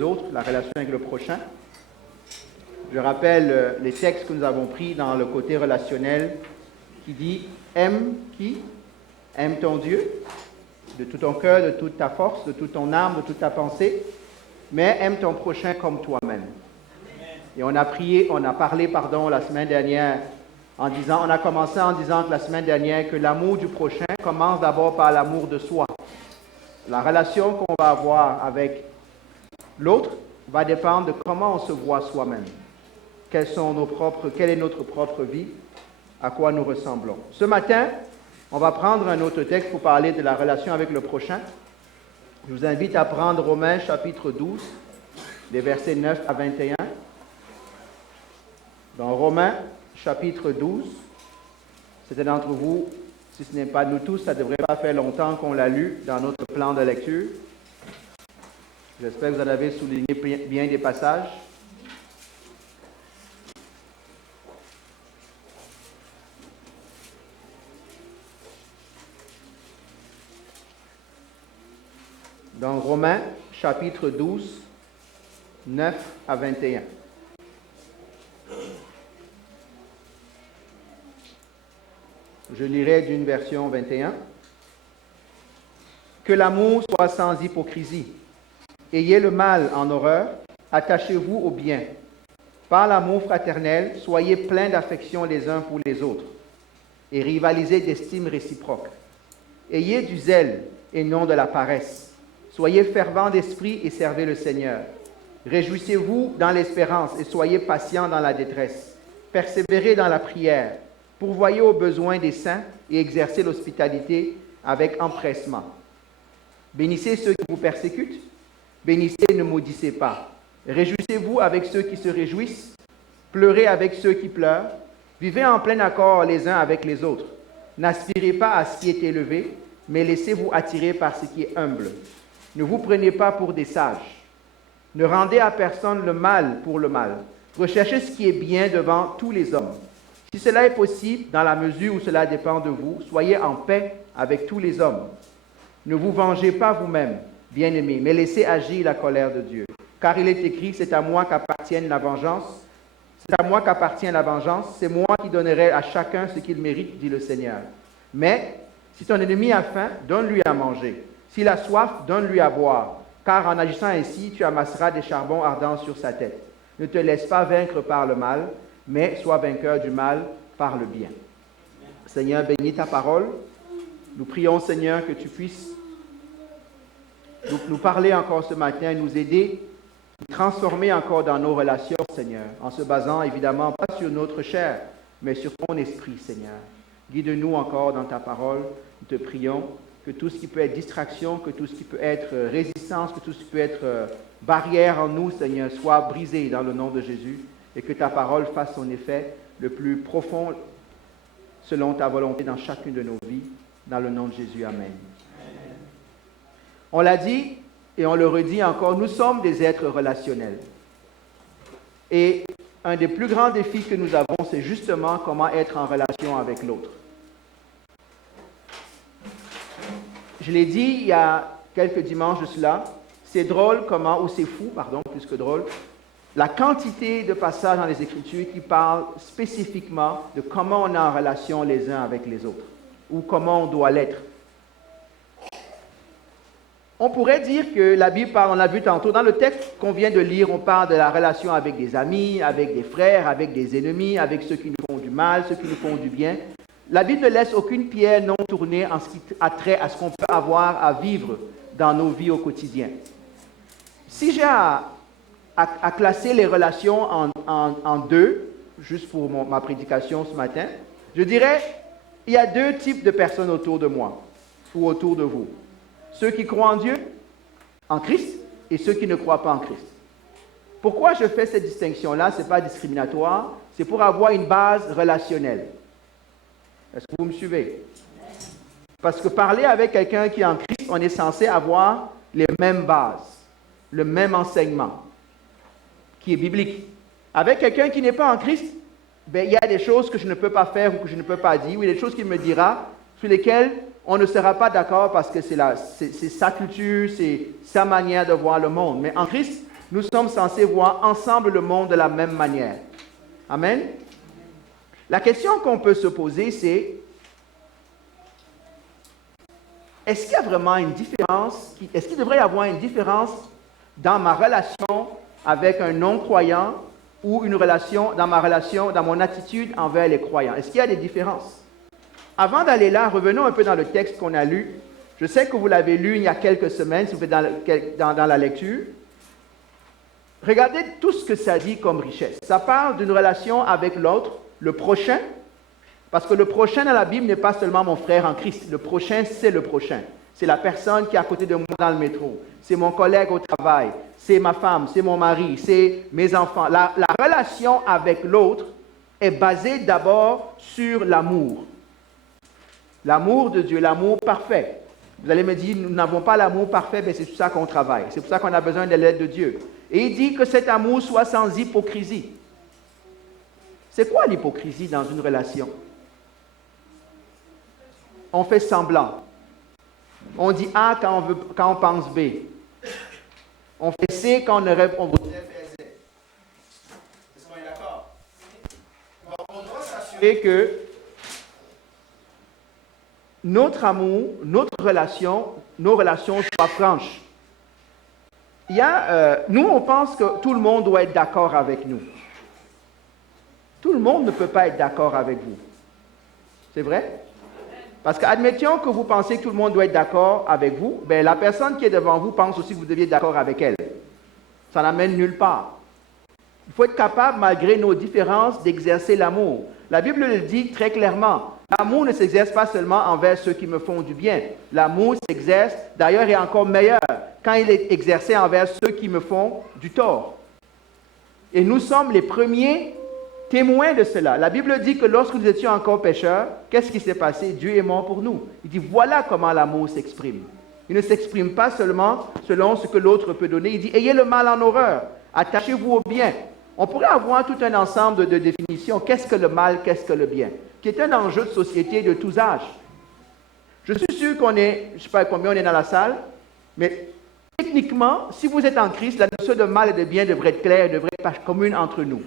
les autres, la relation avec le prochain. Je rappelle les textes que nous avons pris dans le côté relationnel qui dit « Aime qui? Aime ton Dieu de tout ton cœur, de toute ta force, de toute ton âme, de toute ta pensée, mais aime ton prochain comme toi-même. » Et on a parlé la semaine dernière on a commencé en disant que la semaine dernière que l'amour du prochain commence d'abord par l'amour de soi. La relation qu'on va avoir avec l'autre va dépendre de comment on se voit soi-même. Quelle est notre propre vie, à quoi nous ressemblons. Ce matin, on va prendre un autre texte pour parler de la relation avec le prochain. Je vous invite à prendre Romains chapitre 12, les versets 9 à 21. Dans Romains chapitre 12, certains d'entre vous, si ce n'est pas nous tous, ça ne devrait pas faire longtemps qu'on l'a lu dans notre plan de lecture. J'espère que vous en avez souligné bien des passages. Dans Romains chapitre 12, 9 à 21. Je lirai d'une version 21. Que l'amour soit sans hypocrisie. Ayez le mal en horreur, attachez-vous au bien. Par l'amour fraternel, soyez pleins d'affection les uns pour les autres et rivalisez d'estime réciproque. Ayez du zèle et non de la paresse. Soyez fervents d'esprit et servez le Seigneur. Réjouissez-vous dans l'espérance et soyez patients dans la détresse. Persévérez dans la prière. Pourvoyez aux besoins des saints et exercez l'hospitalité avec empressement. Bénissez ceux qui vous persécutent. Bénissez et ne maudissez pas. Réjouissez-vous avec ceux qui se réjouissent. Pleurez avec ceux qui pleurent. Vivez en plein accord les uns avec les autres. N'aspirez pas à ce qui est élevé, mais laissez-vous attirer par ce qui est humble. Ne vous prenez pas pour des sages. Ne rendez à personne le mal pour le mal. Recherchez ce qui est bien devant tous les hommes. Si cela est possible, dans la mesure où cela dépend de vous, soyez en paix avec tous les hommes. Ne vous vengez pas vous-même, bien-aimés, mais laissez agir la colère de Dieu. Car il est écrit, c'est à moi qu'appartient la vengeance. C'est à moi qu'appartient la vengeance. C'est moi qui donnerai à chacun ce qu'il mérite, dit le Seigneur. Mais si ton ennemi a faim, donne-lui à manger. S'il a soif, donne-lui à boire. Car en agissant ainsi, tu amasseras des charbons ardents sur sa tête. Ne te laisse pas vaincre par le mal, mais sois vainqueur du mal par le bien. Seigneur, bénis ta parole. Nous prions, Seigneur, que tu puisses nous parler encore ce matin, nous aider, nous transformer encore dans nos relations, Seigneur, en se basant évidemment pas sur notre chair, mais sur ton esprit, Seigneur. Guide-nous encore dans ta parole. Nous te prions que tout ce qui peut être distraction, que tout ce qui peut être résistance, que tout ce qui peut être barrière en nous, Seigneur, soit brisé dans le nom de Jésus et que ta parole fasse son effet le plus profond selon ta volonté dans chacune de nos vies, dans le nom de Jésus. Amen. On l'a dit et on le redit encore, nous sommes des êtres relationnels. Et un des plus grands défis que nous avons, c'est justement comment être en relation avec l'autre. Je l'ai dit il y a quelques dimanches de cela, c'est drôle comment, ou c'est fou, pardon, plus que drôle, la quantité de passages dans les Écritures qui parlent spécifiquement de comment on est en relation les uns avec les autres, ou comment on doit l'être. On pourrait dire que la Bible parle, on l'a vu tantôt, dans le texte qu'on vient de lire, on parle de la relation avec des amis, avec des frères, avec des ennemis, avec ceux qui nous font du mal, ceux qui nous font du bien. La Bible ne laisse aucune pierre non tournée en ce qui a trait à ce qu'on peut avoir à vivre dans nos vies au quotidien. Si j'ai à classer les relations en deux, juste pour ma prédication ce matin, je dirais il y a deux types de personnes autour de moi ou autour de vous. Ceux qui croient en Dieu, en Christ, et ceux qui ne croient pas en Christ. Pourquoi je fais cette distinction-là? Ce n'est pas discriminatoire, c'est pour avoir une base relationnelle. Est-ce que vous me suivez? Parce que parler avec quelqu'un qui est en Christ, on est censé avoir les mêmes bases, le même enseignement, qui est biblique. Avec quelqu'un qui n'est pas en Christ, il y a des choses que je ne peux pas faire ou que je ne peux pas dire, ou il y a des choses qu'il me dira sur lesquelles on ne sera pas d'accord parce que c'est sa culture, c'est sa manière de voir le monde. Mais en Christ, nous sommes censés voir ensemble le monde de la même manière. Amen. La question qu'on peut se poser, c'est est-ce qu'il y a vraiment une différence, est-ce qu'il devrait y avoir une différence dans ma relation avec un non-croyant ou une relation, dans mon attitude envers les croyants? Est-ce qu'il y a des différences? Avant d'aller là, revenons un peu dans le texte qu'on a lu. Je sais que vous l'avez lu il y a quelques semaines, si vous êtes dans la lecture. Regardez tout ce que ça dit comme richesse. Ça parle d'une relation avec l'autre, le prochain, parce que le prochain dans la Bible n'est pas seulement mon frère en Christ. Le prochain, c'est le prochain. C'est la personne qui est à côté de moi dans le métro. C'est mon collègue au travail. C'est ma femme, c'est mon mari, c'est mes enfants. La relation avec l'autre est basée d'abord sur l'amour. L'amour de Dieu, l'amour parfait. Vous allez me dire, nous n'avons pas l'amour parfait, mais c'est sur ça qu'on travaille. C'est pour ça qu'on a besoin de l'aide de Dieu. Et il dit que cet amour soit sans hypocrisie. C'est quoi l'hypocrisie dans une relation? On fait semblant. On dit A quand on pense B. On fait C quand on voudrait faire Z. Est-ce qu'on est d'accord? On doit s'assurer que notre amour, nos relations soient franches. Nous, on pense que tout le monde doit être d'accord avec nous. Tout le monde ne peut pas être d'accord avec vous. C'est vrai? Parce qu'admettons que vous pensez que tout le monde doit être d'accord avec vous, bien, la personne qui est devant vous pense aussi que vous deviez être d'accord avec elle. Ça n'amène nulle part. Il faut être capable, malgré nos différences, d'exercer l'amour. La Bible le dit très clairement. L'amour ne s'exerce pas seulement envers ceux qui me font du bien. L'amour s'exerce, d'ailleurs, est encore meilleur quand il est exercé envers ceux qui me font du tort. Et nous sommes les premiers témoins de cela. La Bible dit que lorsque nous étions encore pécheurs, qu'est-ce qui s'est passé? Dieu est mort pour nous. Il dit, voilà comment l'amour s'exprime. Il ne s'exprime pas seulement selon ce que l'autre peut donner. Il dit, ayez le mal en horreur, attachez-vous au bien. On pourrait avoir tout un ensemble de définitions. Qu'est-ce que le mal, qu'est-ce que le bien? Qui est un enjeu de société de tous âges. Je suis sûr qu'on est, je ne sais pas combien on est dans la salle, mais techniquement, si vous êtes en Christ, la notion de mal et de bien devrait être claire, devrait être commune entre nous.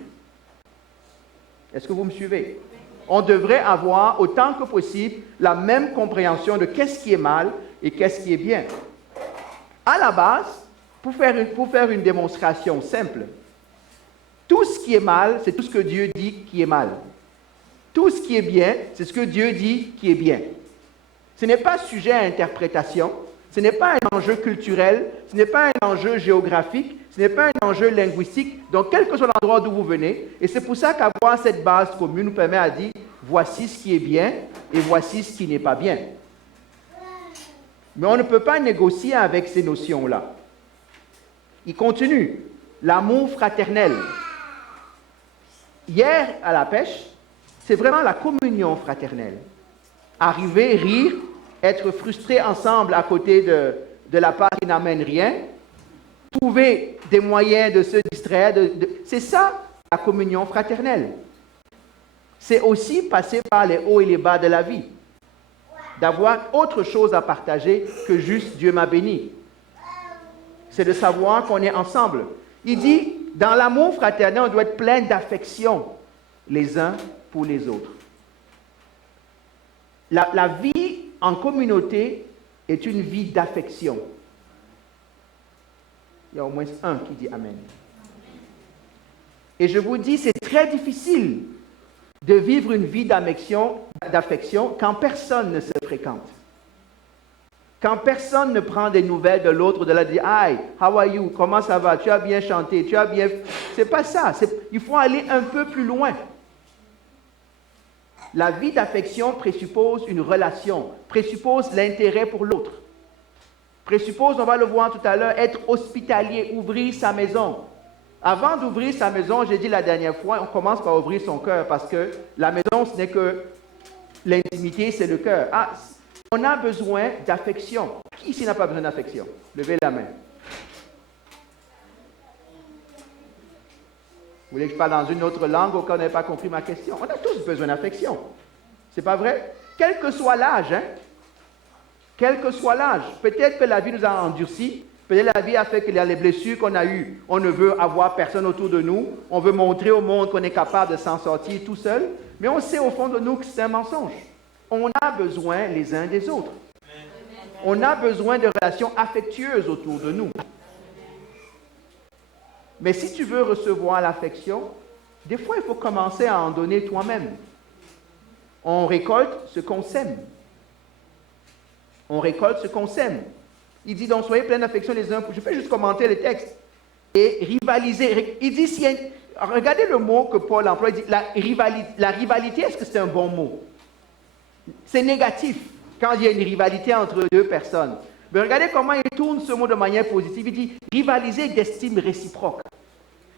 Est-ce que vous me suivez? On devrait avoir, autant que possible, la même compréhension de qu'est-ce qui est mal et qu'est-ce qui est bien. À la base, pour faire une démonstration simple, tout ce qui est mal, c'est tout ce que Dieu dit qui est mal. Tout ce qui est bien, c'est ce que Dieu dit qui est bien. Ce n'est pas sujet à interprétation, ce n'est pas un enjeu culturel, ce n'est pas un enjeu géographique, ce n'est pas un enjeu linguistique. Donc, quel que soit l'endroit d'où vous venez, et c'est pour ça qu'avoir cette base commune nous permet à dire, voici ce qui est bien et voici ce qui n'est pas bien. Mais on ne peut pas négocier avec ces notions-là. Il continue, l'amour fraternel. Hier, à la pêche, c'est vraiment la communion fraternelle. Arriver, rire, être frustré ensemble à côté de la part qui n'amène rien, trouver des moyens de se distraire. C'est ça, la communion fraternelle. C'est aussi passer par les hauts et les bas de la vie. D'avoir autre chose à partager que juste Dieu m'a béni. C'est de savoir qu'on est ensemble. Il dit, dans l'amour fraternel, on doit être plein d'affection les uns pour les autres. La vie en communauté est une vie d'affection. Il y a au moins un qui dit Amen. Et je vous dis, c'est très difficile de vivre une vie d'affection quand personne ne se fréquente. Quand personne ne prend des nouvelles de l'autre, de la dire, hi, how are you? Comment ça va? Tu as bien chanté, tu as bien... C'est pas ça. Il faut aller un peu plus loin. La vie d'affection présuppose une relation, présuppose l'intérêt pour l'autre. Présuppose, on va le voir tout à l'heure, être hospitalier, ouvrir sa maison. Avant d'ouvrir sa maison, j'ai dit la dernière fois, on commence par ouvrir son cœur parce que la maison, ce n'est que l'intimité, c'est le cœur. On a besoin d'affection. Qui ici n'a pas besoin d'affection? Levez la main. Vous voulez que je parle dans une autre langue au cas où vous n'avez pas compris ma question? On a tous besoin d'affection. C'est pas vrai? Quel que soit l'âge, hein? Quel que soit l'âge. Peut-être que la vie nous a endurcis. Peut-être la vie a fait que les blessures qu'on a eues, on ne veut avoir personne autour de nous. On veut montrer au monde qu'on est capable de s'en sortir tout seul. Mais on sait au fond de nous que c'est un mensonge. On a besoin les uns des autres. On a besoin de relations affectueuses autour de nous. Mais si tu veux recevoir l'affection, des fois, il faut commencer à en donner toi-même. On récolte ce qu'on sème. On récolte ce qu'on sème. Il dit donc, soyez pleins d'affection les uns pour... Je fais juste commenter le texte. Et rivaliser. Il dit, regardez le mot que Paul emploie. Il dit, la rivalité, est-ce que c'est un bon mot? C'est négatif quand il y a une rivalité entre deux personnes. Mais regardez comment il tourne ce mot de manière positive. Il dit, rivaliser d'estime réciproque.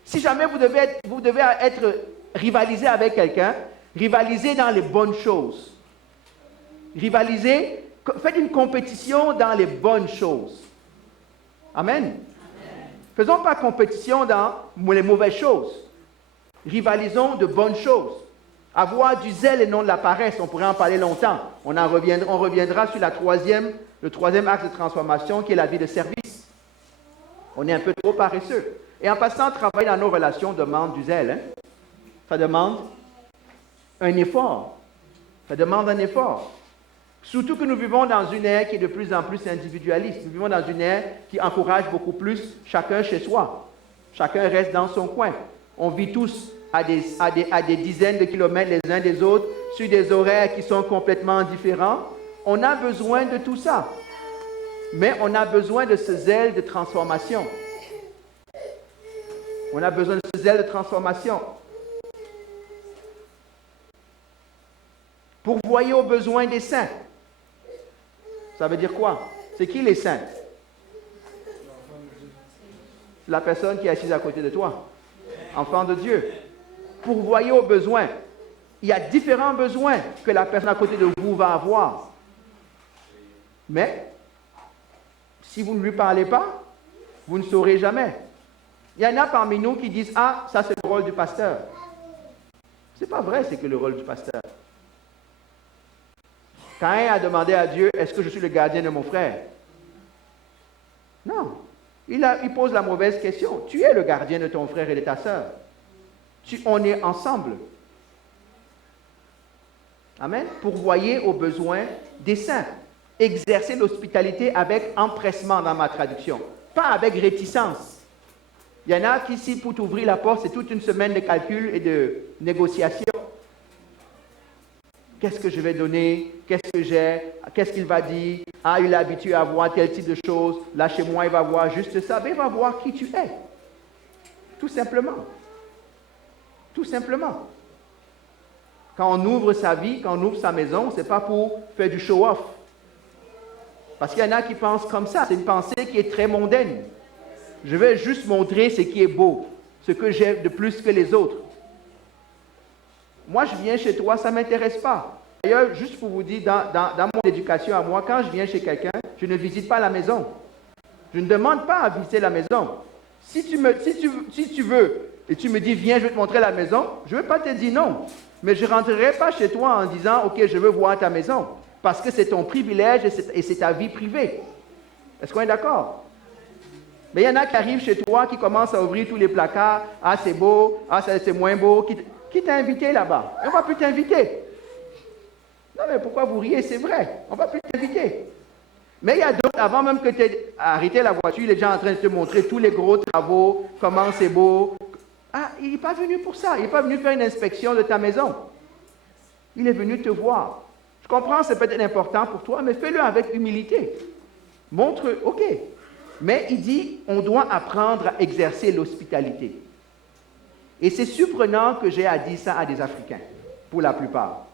Si jamais vous devez être rivalisé avec quelqu'un, rivalisez dans les bonnes choses. Rivalisez, faites une compétition dans les bonnes choses. Amen. Amen. Faisons pas compétition dans les mauvaises choses. Rivalisons de bonnes choses. Avoir du zèle et non de la paresse, on pourrait en parler longtemps. On reviendra sur le troisième axe de transformation qui est la vie de service. On est un peu trop paresseux. Et en passant, travailler dans nos relations demande du zèle. Hein? Ça demande un effort. Ça demande un effort. Surtout que nous vivons dans une ère qui est de plus en plus individualiste. Nous vivons dans une ère qui encourage beaucoup plus chacun chez soi. Chacun reste dans son coin. On vit tous à des dizaines de kilomètres les uns des autres, sur des horaires qui sont complètement différents. On a besoin de tout ça. Mais on a besoin de ce zèle de transformation. On a besoin de ce zèle de transformation. Pourvoyer aux besoins des saints. Ça veut dire quoi? C'est qui les saints? C'est la personne qui est assise à côté de toi. Enfant de Dieu. Pourvoyer aux besoins. Il y a différents besoins que la personne à côté de vous va avoir. Mais, si vous ne lui parlez pas, vous ne saurez jamais. Il y en a parmi nous qui disent, ah, ça c'est le rôle du pasteur. C'est pas vrai, c'est que le rôle du pasteur. Caïn a demandé à Dieu, est-ce que je suis le gardien de mon frère? Non. Il pose la mauvaise question. Tu es le gardien de ton frère et de ta sœur. On est ensemble. Amen. Pourvoyer aux besoins des saints. Exercer l'hospitalité avec empressement dans ma traduction. Pas avec réticence. Il y en a qui, si pour t'ouvrir la porte, c'est toute une semaine de calcul et de négociation. Qu'est-ce que je vais donner? Qu'est-ce que j'ai? Qu'est-ce qu'il va dire? Ah, il est habitué à voir tel type de choses. Là, chez moi, il va voir juste ça. Mais il va voir qui tu es. Tout simplement. Tout simplement. Quand on ouvre sa vie, quand on ouvre sa maison, ce n'est pas pour faire du show-off. Parce qu'il y en a qui pensent comme ça. C'est une pensée qui est très mondaine. Je vais juste montrer ce qui est beau, ce que j'ai de plus que les autres. Moi, je viens chez toi, ça ne m'intéresse pas. D'ailleurs, juste pour vous dire, dans mon éducation à moi, quand je viens chez quelqu'un, je ne visite pas la maison. Je ne demande pas à visiter la maison. Si tu veux, et tu me dis, viens, je vais te montrer la maison, je ne vais pas te dire non. Mais je ne rentrerai pas chez toi en disant, ok, je veux voir ta maison. Parce que c'est ton privilège et c'est ta vie privée. Est-ce qu'on est d'accord? Mais il y en a qui arrivent chez toi, qui commencent à ouvrir tous les placards. Ah, c'est beau. Ah, c'est moins beau. Qui t'a invité là-bas? On ne va plus t'inviter. Non, mais pourquoi vous riez? C'est vrai. On ne va plus t'inviter. Mais il y a d'autres, avant même que tu aies arrêté la voiture, les gens en train de te montrer tous les gros travaux, comment c'est beau. Ah, il n'est pas venu pour ça. Il n'est pas venu faire une inspection de ta maison. Il est venu te voir. Je comprends, c'est peut-être important pour toi, mais fais-le avec humilité. Montre, ok. Mais il dit, on doit apprendre à exercer l'hospitalité. Et c'est surprenant que j'ai à dire ça à des Africains, pour la plupart.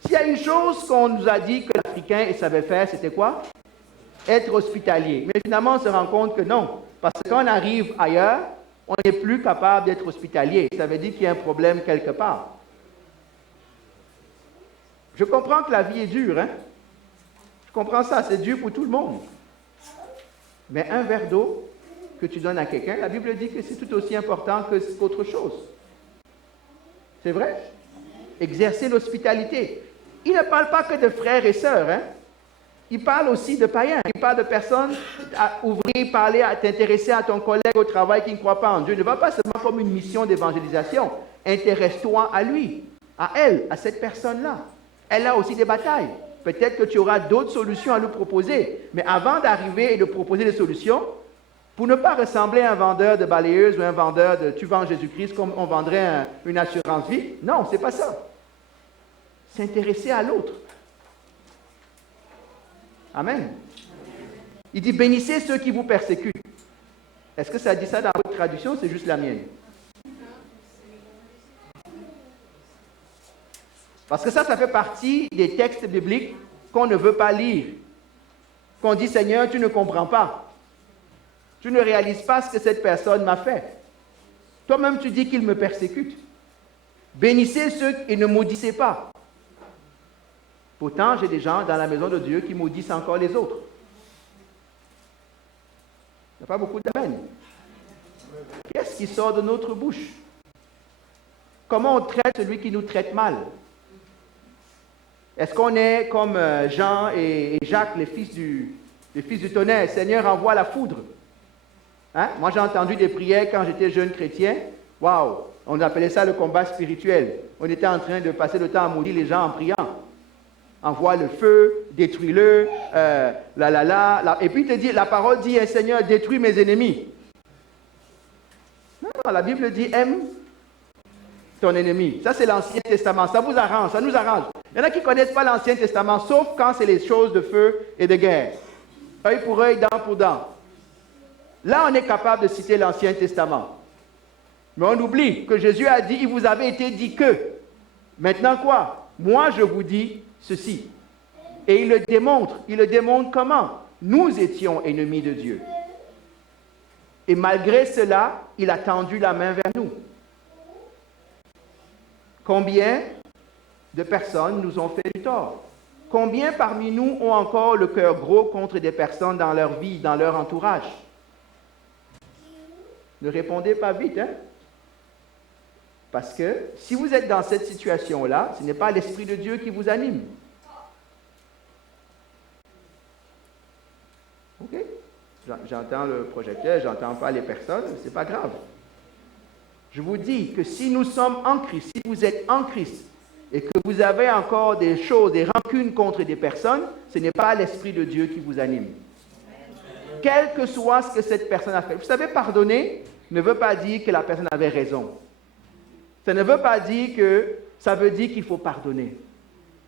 S'il y a une chose qu'on nous a dit que l'Africain savait faire, c'était quoi? Être hospitalier. Mais finalement, on se rend compte que non. Parce que quand on arrive ailleurs, on n'est plus capable d'être hospitalier. Ça veut dire qu'il y a un problème quelque part. Je comprends que la vie est dure, hein? Je comprends ça, c'est dur pour tout le monde. Mais un verre d'eau que tu donnes à quelqu'un, la Bible dit que c'est tout aussi important qu'autre chose. C'est vrai? Exercer l'hospitalité. Il ne parle pas que de frères et sœurs, hein? Il parle aussi de païens. Il parle de personnes à ouvrir, parler, à t'intéresser à ton collègue au travail qui ne croit pas en Dieu. Ne va pas seulement comme une mission d'évangélisation. Intéresse-toi à lui, à elle, à cette personne-là. Elle a aussi des batailles. Peut-être que tu auras d'autres solutions à lui proposer. Mais avant d'arriver et de proposer des solutions, pour ne pas ressembler à un vendeur de balayeuses ou un vendeur de « tu vends Jésus-Christ » comme on vendrait une assurance vie. Non, ce n'est pas ça. S'intéresser à l'autre. Amen. Il dit « bénissez ceux qui vous persécutent ». Est-ce que ça dit ça dans votre traduction ou c'est juste la mienne? Parce que ça fait partie des textes bibliques qu'on ne veut pas lire. Qu'on dit « Seigneur, tu ne comprends pas. Tu ne réalises pas ce que cette personne m'a fait. Toi-même, tu dis qu'il me persécute. Bénissez ceux et ne maudissez pas. » Pourtant, j'ai des gens dans la maison de Dieu qui maudissent encore les autres. Il n'y a pas beaucoup d'amen. Qu'est-ce qui sort de notre bouche? Comment on traite celui qui nous traite mal? Est-ce qu'on est comme Jean et Jacques, les fils du tonnerre? Seigneur, envoie la foudre. Hein? Moi, j'ai entendu des prières quand j'étais jeune chrétien. Waouh! On appelait ça le combat spirituel. On était en train de passer le temps à maudire les gens en priant. Envoie le feu, détruis-le, Et puis il te dit, la parole dit, Seigneur, détruis mes ennemis. Non, la Bible dit, aime ton ennemi. Ça, c'est l'Ancien Testament. Ça vous arrange, ça nous arrange. Il y en a qui ne connaissent pas l'Ancien Testament, sauf quand c'est les choses de feu et de guerre. Œil pour œil, dent pour dent. Là, on est capable de citer l'Ancien Testament. Mais on oublie que Jésus a dit, il vous avait été dit que. Maintenant quoi? Moi, je vous dis ceci. Et il le démontre. Il le démontre comment? Nous étions ennemis de Dieu. Et malgré cela, il a tendu la main vers nous. Combien de personnes nous ont fait du tort? Combien parmi nous ont encore le cœur gros contre des personnes dans leur vie, dans leur entourage? Ne répondez pas vite, hein? Parce que si vous êtes dans cette situation-là, ce n'est pas l'Esprit de Dieu qui vous anime. OK? J'entends le projecteur, j'entends pas les personnes, c'est pas grave. Je vous dis que si nous sommes en Christ, si vous êtes en Christ, et que vous avez encore des choses, des rancunes contre des personnes, ce n'est pas l'Esprit de Dieu qui vous anime. Quel que soit ce que cette personne a fait. Vous savez, pardonner ne veut pas dire que la personne avait raison. Ça ne veut pas dire que ça veut dire qu'il faut pardonner.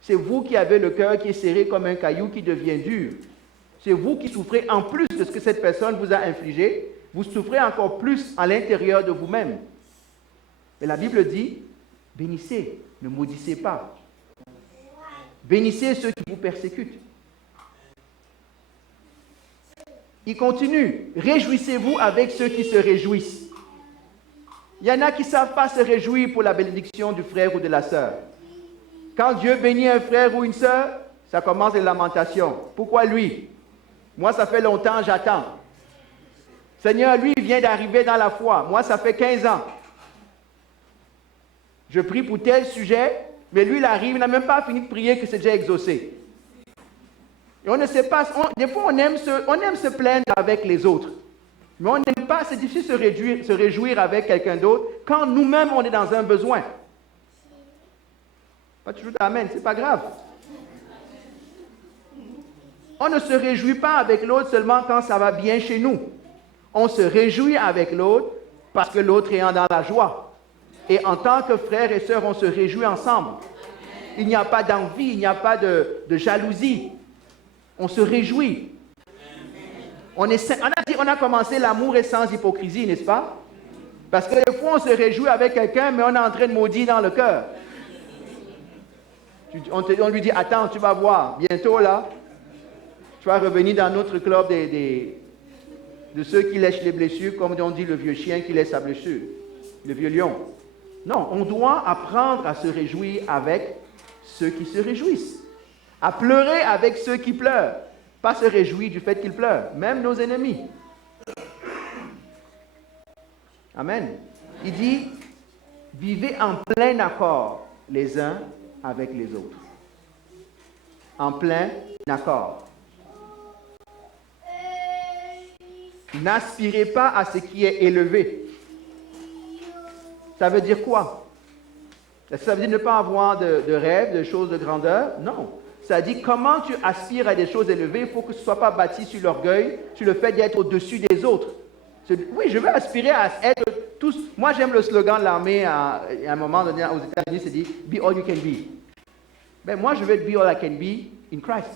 C'est vous qui avez le cœur qui est serré comme un caillou qui devient dur. C'est vous qui souffrez en plus de ce que cette personne vous a infligé. Vous souffrez encore plus à l'intérieur de vous-même. Mais la Bible dit, bénissez, ne maudissez pas. Bénissez ceux qui vous persécutent. Il continue, réjouissez-vous avec ceux qui se réjouissent. Il y en a qui ne savent pas se réjouir pour la bénédiction du frère ou de la sœur. Quand Dieu bénit un frère ou une sœur, ça commence les lamentations. Pourquoi lui? Moi, ça fait longtemps, j'attends. Seigneur, lui, il vient d'arriver dans la foi. Moi, ça fait 15 ans. Je prie pour tel sujet, mais lui, il arrive, il n'a même pas fini de prier que c'est déjà exaucé. Et on ne sait pas, des fois, on aime se plaindre avec les autres. Mais on n'aime pas, c'est difficile de se réjouir avec quelqu'un d'autre quand nous-mêmes, on est dans un besoin. Pas toujours amen, c'est pas grave. On ne se réjouit pas avec l'autre seulement quand ça va bien chez nous. On se réjouit avec l'autre parce que l'autre est dans la joie. Et en tant que frères et sœurs, on se réjouit ensemble. Il n'y a pas d'envie, il n'y a pas de jalousie. On se réjouit. On a commencé l'amour est sans hypocrisie, n'est-ce pas? Parce que des fois, on se réjouit avec quelqu'un, mais on est en train de maudire dans le cœur. On lui dit, attends, tu vas voir, bientôt là, tu vas revenir dans notre club de ceux qui lèchent les blessures, comme on dit le vieux chien qui laisse sa blessure, le vieux lion. Non, on doit apprendre à se réjouir avec ceux qui se réjouissent, à pleurer avec ceux qui pleurent, pas se réjouir du fait qu'ils pleurent, même nos ennemis. Amen. Il dit, vivez en plein accord les uns avec les autres. En plein accord. N'aspirez pas à ce qui est élevé. Ça veut dire quoi? Est-ce que ça veut dire ne pas avoir de rêves, de choses de grandeur? Non. Ça dit comment tu aspires à des choses élevées, il faut que ce ne soit pas bâti sur l'orgueil, sur le fait d'être au-dessus des autres. Oui, je veux aspirer à être tous. Moi, j'aime le slogan de l'armée à un moment donné aux États-Unis, c'est dit Be all you can be. Ben, moi, je veux être be all I can be in Christ.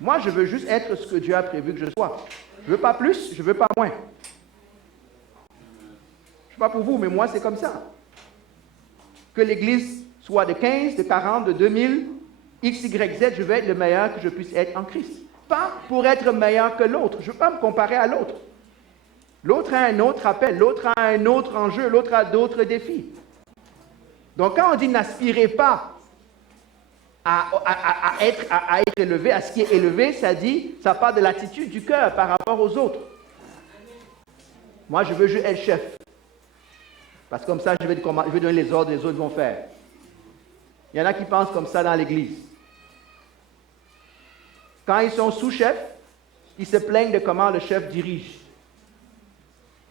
Moi, je veux juste être ce que Dieu a prévu que je sois. Je ne veux pas plus, je ne veux pas moins. Je ne sais pas pour vous, mais moi, c'est comme ça. Que l'Église soit de 15, de 40, de 2000, X, Y, Z, je veux être le meilleur que je puisse être en Christ. Pas pour être meilleur que l'autre. Je ne veux pas me comparer à l'autre. L'autre a un autre appel, l'autre a un autre enjeu, l'autre a d'autres défis. Donc, quand on dit n'aspirez pas à être élevé, à ce qui est élevé, ça part de l'attitude du cœur par rapport aux autres. Moi, je veux juste être chef. Parce que comme ça, je vais donner les ordres, les autres vont faire. Il y en a qui pensent comme ça dans l'Église. Quand ils sont sous-chefs, ils se plaignent de comment le chef dirige.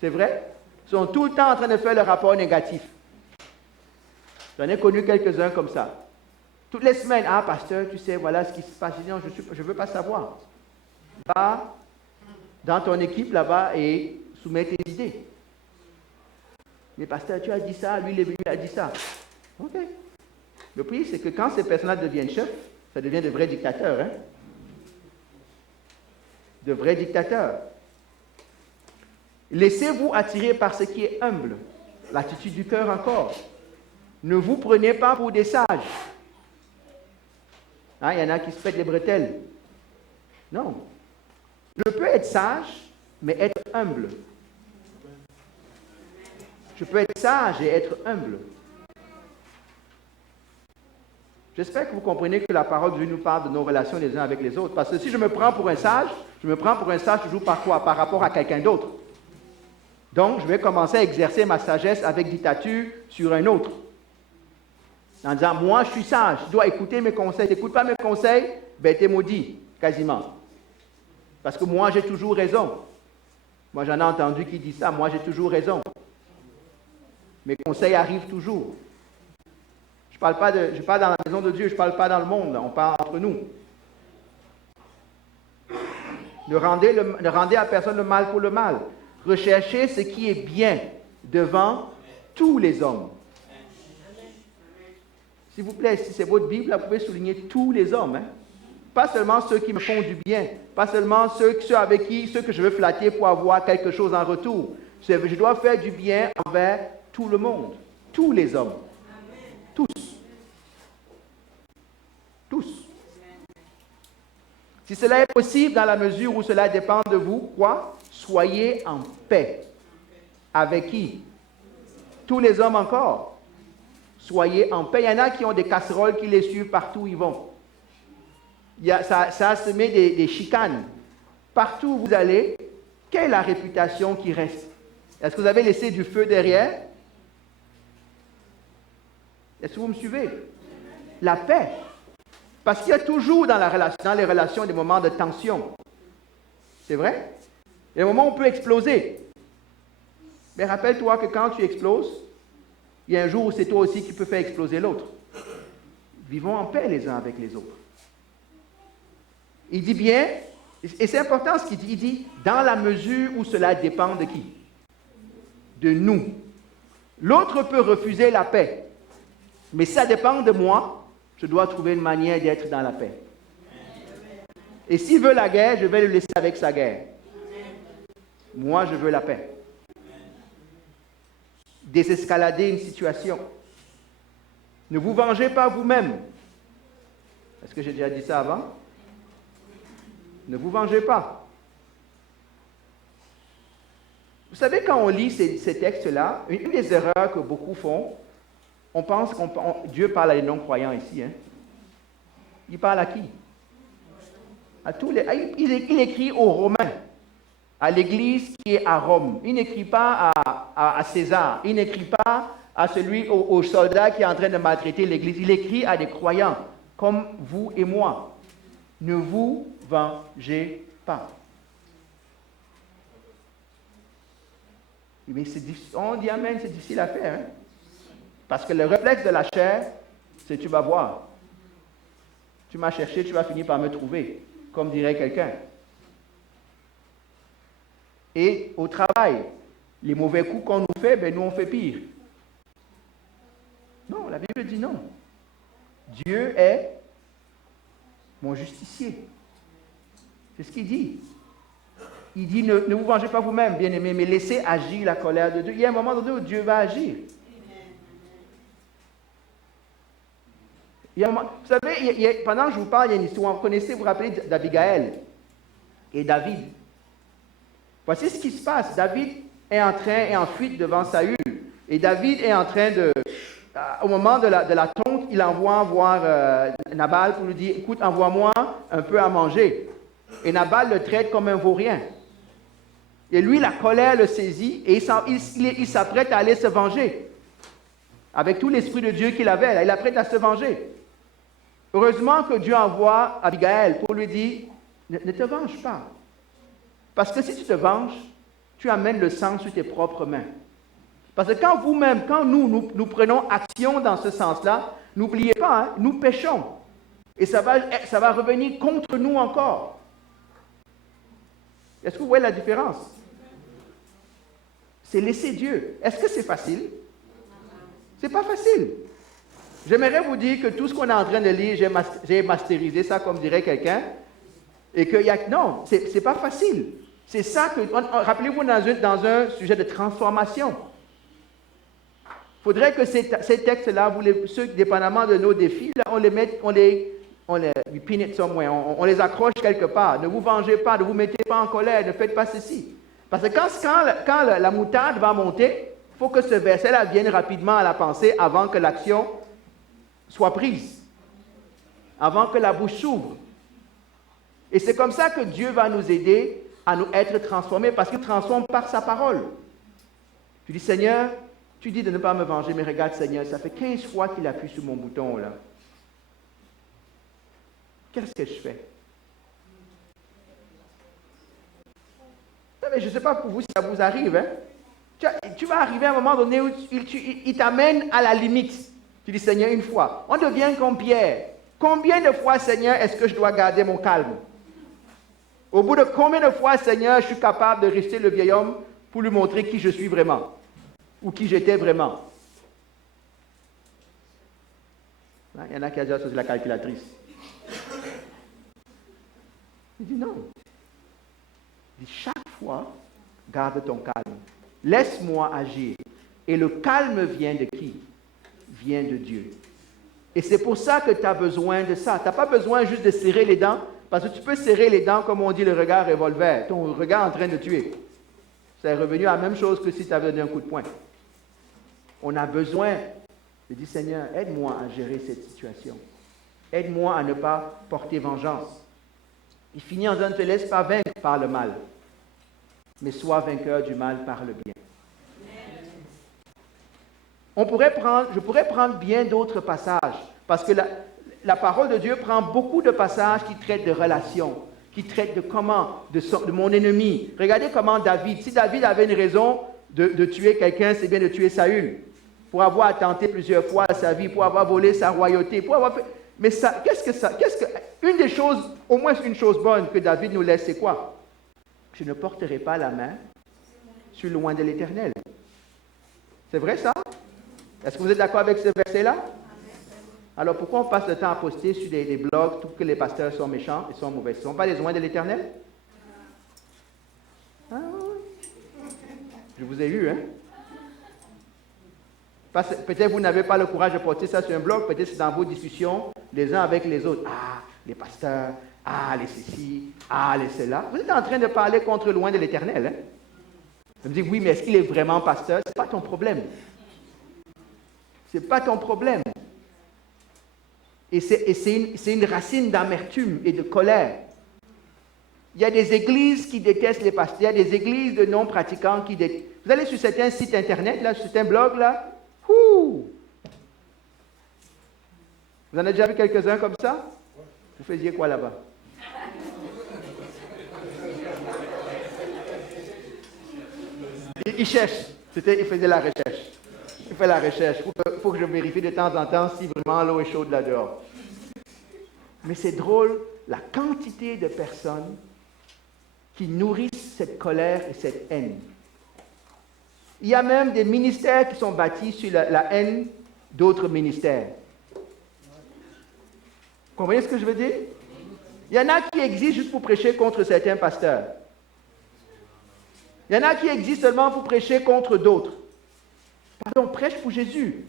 C'est vrai? Ils sont tout le temps en train de faire le rapport négatif. J'en ai connu quelques-uns comme ça. Toutes les semaines, ah, pasteur, tu sais, voilà ce qui se passe. Je dis, non, je ne veux pas savoir. Va dans ton équipe là-bas et soumets tes idées. Mais pasteur, tu as dit ça, lui, il est venu, il a dit ça. OK. Le prix, c'est que quand ces personnes-là deviennent chefs, ça devient de vrais dictateurs. Hein? De vrais dictateurs. Laissez-vous attirer par ce qui est humble. L'attitude du cœur encore. Ne vous prenez pas pour des sages. Hein, il y en a qui se pètent les bretelles. Non. Je peux être sage, mais être humble. Je peux être sage et être humble. J'espère que vous comprenez que la parole de Dieu nous parle de nos relations les uns avec les autres. Parce que si je me prends pour un sage, je me prends pour un sage toujours par quoi? Par rapport à quelqu'un d'autre. Donc, je vais commencer à exercer ma sagesse avec dictature sur un autre. En disant, moi, je suis sage, je dois écouter mes conseils. Tu n'écoutes pas mes conseils, ben, t'es maudit, quasiment. Parce que moi, j'ai toujours raison. Moi, j'en ai entendu qui disent ça, moi, j'ai toujours raison. Mes conseils arrivent toujours. Je parle dans la maison de Dieu, je ne parle pas dans le monde, on parle entre nous. Ne rendez à personne le mal pour le mal. Recherchez ce qui est bien devant tous les hommes. S'il vous plaît, si c'est votre Bible, vous pouvez souligner tous les hommes. Hein? Pas seulement ceux qui me font du bien, pas seulement ceux que je veux flatter pour avoir quelque chose en retour. Je dois faire du bien envers tout le monde, tous les hommes. Tous. Tous. Si cela est possible dans la mesure où cela dépend de vous, quoi? Soyez en paix. Avec qui? Tous les hommes encore. Soyez en paix. Il y en a qui ont des casseroles qui les suivent partout où ils vont. Ça a semé des chicanes. Partout où vous allez, quelle est la réputation qui reste? Est-ce que vous avez laissé du feu derrière? Est-ce que vous me suivez? La paix. Parce qu'il y a toujours dans les relations des moments de tension. C'est vrai? Il y a des moments où on peut exploser. Mais rappelle-toi que quand tu exploses, il y a un jour où c'est toi aussi qui peux faire exploser l'autre. Vivons en paix les uns avec les autres. Il dit bien, et c'est important ce qu'il dit, il dit, dans la mesure où cela dépend de qui? De nous. L'autre peut refuser la paix. Mais si ça dépend de moi, je dois trouver une manière d'être dans la paix. Et s'il veut la guerre, je vais le laisser avec sa guerre. Moi, je veux la paix. Désescalader une situation. Ne vous vengez pas vous-même. Est-ce que j'ai déjà dit ça avant? Ne vous vengez pas. Vous savez, quand on lit ces textes-là, une des erreurs que beaucoup font, on pense que Dieu parle à les non-croyants ici. Hein? Il parle à qui? À tous les. Il écrit aux Romains, à l'Église qui est à Rome. Il n'écrit pas à César. Il n'écrit pas à au soldat qui est en train de maltraiter l'Église. Il écrit à des croyants comme vous et moi. Ne vous vengez pas. Mais on dit amen, c'est difficile à faire. Hein? Parce que le réflexe de la chair, c'est tu vas voir. Tu m'as cherché, tu vas finir par me trouver, comme dirait quelqu'un. Et au travail, les mauvais coups qu'on nous fait, ben nous on fait pire. Non, la Bible dit non. Dieu est mon justicier. C'est ce qu'il dit. Il dit, ne vous vengez pas vous-même, bien-aimés, mais laissez agir la colère de Dieu. Il y a un moment donné où Dieu va agir. Vous savez, pendant que je vous parle, il y a une histoire. Vous vous rappelez d'Abigaël et David. Voici ce qui se passe. David est en fuite devant Saül. Et David est en train de... au moment de la tonte, il envoie voir Nabal pour lui dire, écoute, envoie-moi un peu à manger. Et Nabal le traite comme un vaurien. Et lui, la colère le saisit et il s'apprête à aller se venger. Avec tout l'esprit de Dieu qu'il avait, là, il apprête à se venger. Heureusement que Dieu envoie Abigaël pour lui dire, ne te venge pas. Parce que si tu te venges, tu amènes le sang sur tes propres mains. Parce que quand vous-même, quand nous prenons action dans ce sens-là, n'oubliez pas, hein, nous péchons. Et ça va revenir contre nous encore. Est-ce que vous voyez la différence? C'est laisser Dieu. Est-ce que c'est facile? C'est pas facile. J'aimerais vous dire que tout ce qu'on est en train de lire, j'ai masterisé ça, comme dirait quelqu'un, et que non, c'est pas facile. C'est ça que, rappelez-vous, dans un sujet de transformation. Il faudrait que ces textes-là, ceux dépendamment de nos défis, là, on les accroche quelque part. Ne vous vengez pas, ne vous mettez pas en colère, ne faites pas ceci. Parce que quand la moutarde va monter, il faut que ce verset-là vienne rapidement à la pensée avant que l'action soit prise, avant que la bouche s'ouvre. Et c'est comme ça que Dieu va nous aider à nous être transformés, parce qu'il transforme par sa parole. Tu dis, Seigneur, tu dis de ne pas me venger, mais regarde, Seigneur, ça fait 15 fois qu'il appuie sur mon bouton, là. Qu'est-ce que je fais? Je ne sais pas pour vous si ça vous arrive. Hein? Tu vas arriver à un moment donné où il t'amène à la limite. Tu dis, Seigneur, une fois. On devient comme Pierre. Combien de fois, Seigneur, est-ce que je dois garder mon calme? Au bout de combien de fois, Seigneur, je suis capable de rester le vieil homme pour lui montrer qui je suis vraiment? Ou qui j'étais vraiment? Il y en a qui ont dit, c'est la calculatrice. Il dit non. Il dit, chaque fois, garde ton calme. Laisse-moi agir. Et le calme vient de qui? Vient de Dieu. Et c'est pour ça que tu as besoin de ça. Tu n'as pas besoin juste de serrer les dents, parce que tu peux serrer les dents, comme on dit, le regard revolver. Ton regard en train de tuer. C'est revenu à la même chose que si tu avais donné un coup de poing. On a besoin de dire, Seigneur, aide-moi à gérer cette situation. Aide-moi à ne pas porter vengeance. Il finit en disant, ne te laisse pas vaincre par le mal, mais sois vainqueur du mal par le bien. Je pourrais prendre bien d'autres passages, parce que la parole de Dieu prend beaucoup de passages qui traitent de relations, qui traitent de comment, de mon ennemi. Regardez comment David, si David avait une raison de tuer quelqu'un, c'est bien de tuer Saül, pour avoir attenté plusieurs fois à sa vie, pour avoir volé sa royauté, pour avoir fait... Mais ça, une des choses, au moins une chose bonne que David nous laisse, c'est quoi? Je ne porterai pas la main sur le loin de l'Éternel. C'est vrai ça? Est-ce que vous êtes d'accord avec ce verset-là? Alors pourquoi on passe le temps à poster sur des blogs tout que les pasteurs sont méchants et sont mauvais? Ce ne sont pas les loin de l'Éternel? Ah, je vous ai eu, hein? Peut-être vous n'avez pas le courage de porter ça sur un blog, peut-être c'est dans vos discussions les uns avec les autres. Ah, les pasteurs, ah, les ceci, ah, les cela. Vous êtes en train de parler contre loin de l'Éternel. Hein? Vous me dites, oui, mais est-ce qu'il est vraiment pasteur? Ce n'est pas ton problème. Ce n'est pas ton problème. Et c'est une racine d'amertume et de colère. Il y a des églises qui détestent les pasteurs, il y a des églises de non-pratiquants qui détestent. Vous allez sur certains sites internet, là, sur certains blogs, là, vous en avez déjà vu quelques-uns comme ça? Vous faisiez quoi là-bas? Ils cherchent. Il faisait la recherche. Il fait la recherche. Il faut que je vérifie de temps en temps si vraiment l'eau est chaude là-dehors. Mais c'est drôle, la quantité de personnes qui nourrissent cette colère et cette haine. Il y a même des ministères qui sont bâtis sur la haine d'autres ministères. Vous comprenez ce que je veux dire? Il y en a qui existent juste pour prêcher contre certains pasteurs. Il y en a qui existent seulement pour prêcher contre d'autres. Pardon, prêche pour Jésus.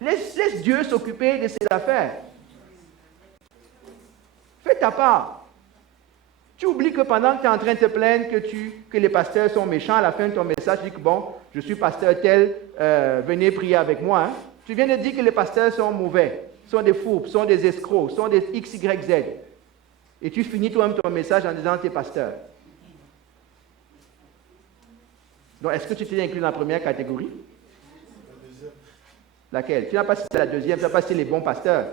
Laisse Dieu s'occuper de ses affaires. Fais ta part. Tu oublies que pendant que tu es en train de te plaindre que les pasteurs sont méchants, à la fin de ton message, tu dis que bon, je suis pasteur tel, venez prier avec moi. Hein. Tu viens de dire que les pasteurs sont mauvais, sont des fourbes, sont des escrocs, sont des X, Y, Z. Et tu finis toi-même ton message en disant que tu es pasteur. Donc, est-ce que tu t'es inclus dans la première catégorie? Laquelle? Tu n'as pas cité la deuxième, tu n'as pas cité les bons pasteurs.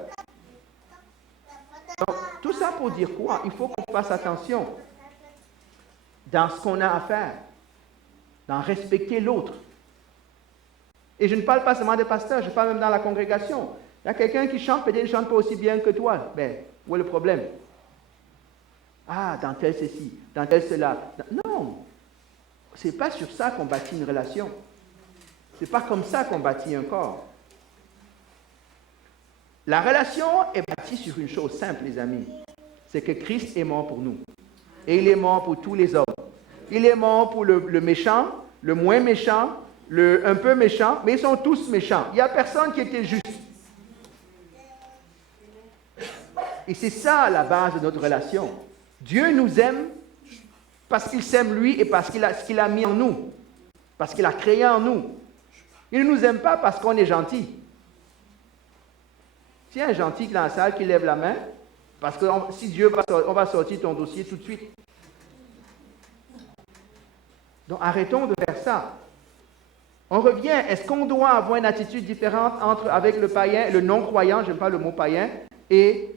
Donc, tout ça pour dire quoi? Il faut qu'on fasse attention dans ce qu'on a à faire, dans respecter l'autre. Et je ne parle pas seulement des pasteurs, je parle même dans la congrégation. Il y a quelqu'un qui chante, peut-être ne chante pas aussi bien que toi. Ben, où est le problème? Ah, dans tel ceci, dans tel cela. Non, ce n'est pas sur ça qu'on bâtit une relation. Ce n'est pas comme ça qu'on bâtit un corps. La relation est bâtie sur une chose simple, les amis. C'est que Christ est mort pour nous. Et il est mort pour tous les hommes. Il est mort pour le méchant, le moins méchant, un peu méchant, mais ils sont tous méchants. Il n'y a personne qui était juste. Et c'est ça la base de notre relation. Dieu nous aime parce qu'il s'aime lui et parce qu'il a ce qu'il a mis en nous. Parce qu'il a créé en nous. Il ne nous aime pas parce qu'on est gentil. S'il y a un gentil dans la salle qui lève la main, parce que si Dieu va sortir, on va sortir ton dossier tout de suite. Donc arrêtons de faire ça. On revient, est-ce qu'on doit avoir une attitude différente avec le païen, le non-croyant, je n'aime pas le mot païen, et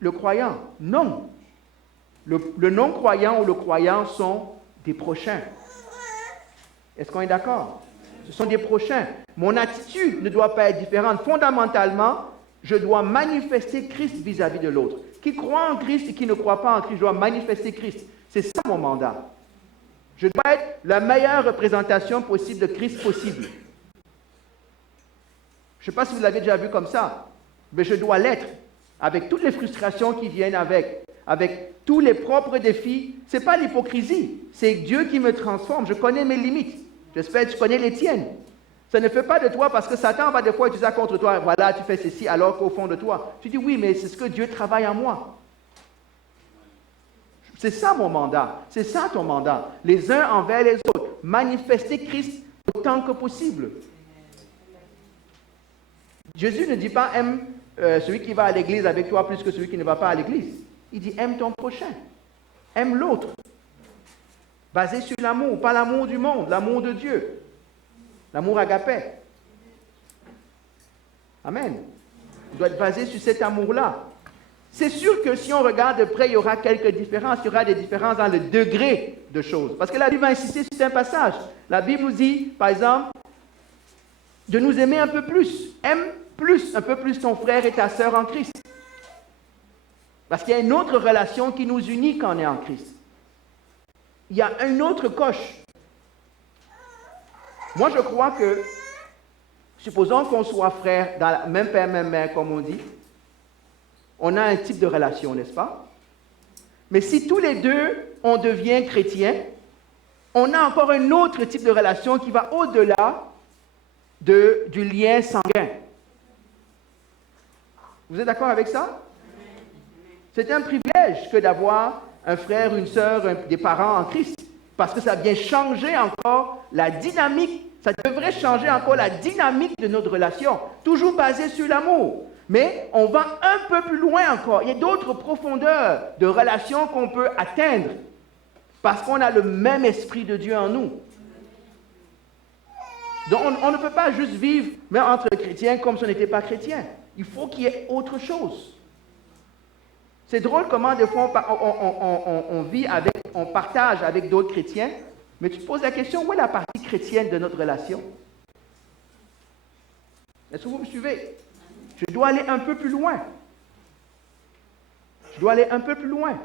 le croyant? Non. Le non-croyant ou le croyant sont des prochains. Est-ce qu'on est d'accord? Ce sont des prochains. Mon attitude ne doit pas être différente. Fondamentalement, je dois manifester Christ vis-à-vis de l'autre. Qui croit en Christ et qui ne croit pas en Christ, je dois manifester Christ. C'est ça mon mandat. Je dois être la meilleure représentation possible de Christ possible. Je ne sais pas si vous l'avez déjà vu comme ça, mais je dois l'être, avec toutes les frustrations qui viennent avec tous les propres défis. Ce n'est pas l'hypocrisie, c'est Dieu qui me transforme. Je connais mes limites. J'espère que tu connais les tiennes. Ça ne fait pas de toi parce que Satan va des fois utiliser ça contre toi. Voilà, tu fais ceci alors qu'au fond de toi, tu dis oui, mais c'est ce que Dieu travaille en moi. C'est ça mon mandat. C'est ça ton mandat. Les uns envers les autres. Manifester Christ autant que possible. Jésus ne dit pas aime celui qui va à l'église avec toi plus que celui qui ne va pas à l'église. Il dit aime ton prochain. Aime l'autre. Basé sur l'amour, pas l'amour du monde, l'amour de Dieu. L'amour agapé. Amen. Il doit être basé sur cet amour-là. C'est sûr que si on regarde de près, il y aura quelques différences. Il y aura des différences dans le degré de choses. Parce que la Bible va insister sur un passage. La Bible nous dit, par exemple, de nous aimer un peu plus. Aime un peu plus ton frère et ta sœur en Christ. Parce qu'il y a une autre relation qui nous unit quand on est en Christ. Il y a une autre coche. Moi, je crois que, supposons qu'on soit frères, dans la même père, même mère, comme on dit, on a un type de relation, n'est-ce pas? Mais si tous les deux, on devient chrétien, on a encore un autre type de relation qui va au-delà du lien sanguin. Vous êtes d'accord avec ça? C'est un privilège que d'avoir un frère, une sœur, des parents en Christ, parce que ça vient changer encore la dynamique, ça devrait changer encore la dynamique de notre relation, toujours basée sur l'amour. Mais on va un peu plus loin encore. Il y a d'autres profondeurs de relations qu'on peut atteindre parce qu'on a le même esprit de Dieu en nous. Donc on ne peut pas juste vivre même entre chrétiens comme si on n'était pas chrétien. Il faut qu'il y ait autre chose. C'est drôle comment des fois on vit avec, on partage avec d'autres chrétiens, mais tu te poses la question, où est la partie chrétienne de notre relation. Est-ce que vous me suivez? Je dois aller un peu plus loin. Je dois aller un peu plus loin.